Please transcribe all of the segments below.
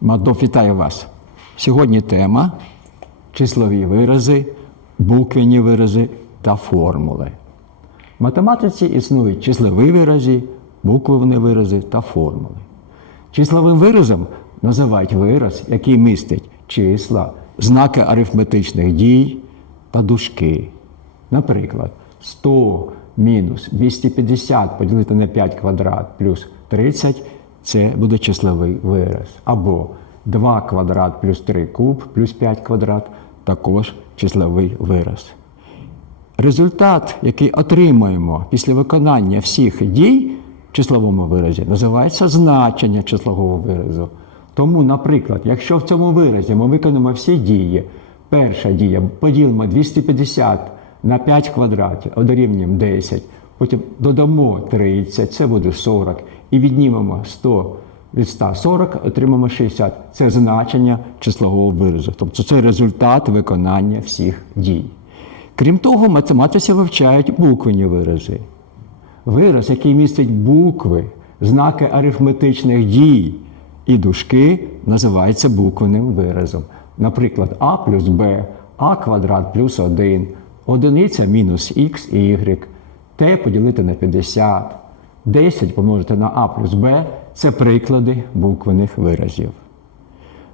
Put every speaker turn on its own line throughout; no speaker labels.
Мадов, вітаю вас. Сьогодні тема числові вирази, буквені вирази та формули. В математиці існують числові вирази, буквені вирази та формули. Числовим виразом називають вираз, який містить числа, знаки арифметичних дій та дужки. Наприклад, 100 мінус 250 поділити на 5 квадрат плюс 30 це буде числовий вираз. Або 2 квадрат плюс 3 куб плюс 5 квадрат також числовий вираз. Результат, який отримаємо після виконання всіх дій в числовому виразі, називається значення числового виразу. Тому, наприклад, якщо в цьому виразі ми виконуємо всі дії, перша дія поділимо 250 на 5 квадратів, дорівнюємо 10, потім додамо 30, це буде 40, і віднімемо 100 від 140, отримаємо 60. Це значення числового виразу. Тобто це результат виконання всіх дій. Крім того, математиці вивчають буквені вирази. Вираз, який містить букви, знаки арифметичних дій і дужки, називається буквенним виразом. Наприклад, а плюс b, а квадрат плюс 1, одиниця мінус х, y, t поділити на 50, 10 помножити на а плюс b – це приклади буквених виразів.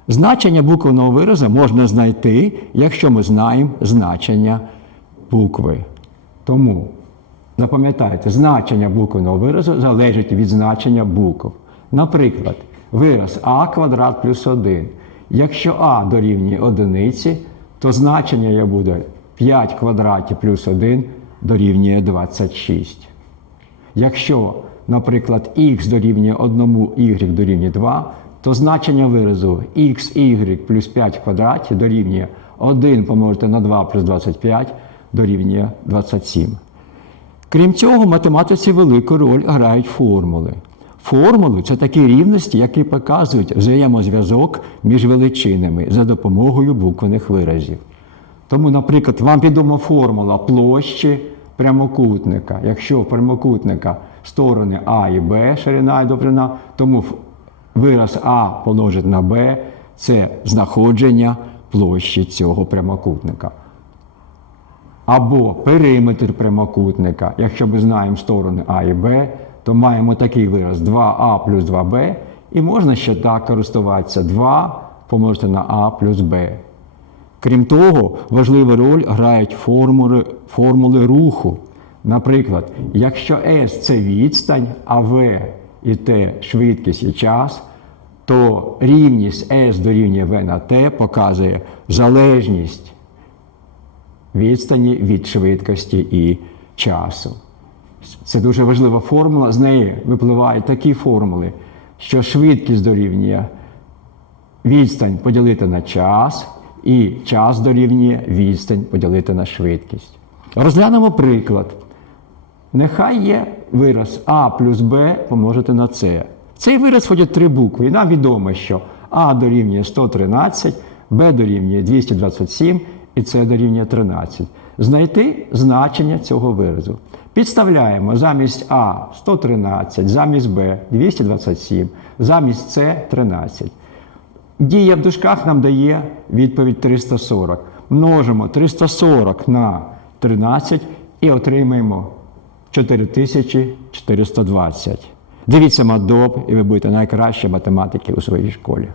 Значення буквеного виразу можна знайти, якщо ми знаємо значення букви. Тому запам'ятайте, значення буквеного виразу залежить від значення букв. Наприклад, вираз а квадрат плюс 1. Якщо а дорівнює одиниці, то значення буде 5 квадратів плюс 1 дорівнює 26. Якщо, наприклад, х дорівнює 1, y дорівнює 2, то значення виразу xy плюс 5 в квадраті дорівнює 1 помножити на 2 плюс 25 дорівнює 27. Крім цього, в математиці велику роль грають формули. Формули це такі рівності, які показують взаємозв'язок між величинами за допомогою буквених виразів. Тому, наприклад, вам відома формула площі прямокутника. Якщо в прямокутника сторони А і Б, ширина і довжина, тому вираз А помножити на Б це знаходження площі цього прямокутника. Або периметр прямокутника. Якщо ми знаємо сторони А і Б, то маємо такий вираз 2А плюс 2Б, і можна ще так користуватися 2 помножити на А плюс Б. Крім того, важливу роль грають формули, формули руху. Наприклад, якщо S це відстань, а V і T швидкість і час, то рівність S дорівнює V на T показує залежність відстані від швидкості і часу. Це дуже важлива формула. З неї випливають такі формули, що швидкість дорівнює відстань поділити на час, і час дорівнює відстань поділити на швидкість. Розглянемо приклад. Нехай є вираз А плюс Б помножити на С. Цей вираз входять три букви. І нам відомо, що А дорівнює 113, Б дорівнює 227 і С дорівнює 13. Знайти значення цього виразу. Підставляємо замість А 113, замість Б 227, замість С 13. Дія в дужках нам дає відповідь 340. Множимо 340 на 13 і отримаємо 4420. Дивіться мадоб, і ви будете найкращі математики у своїй школі.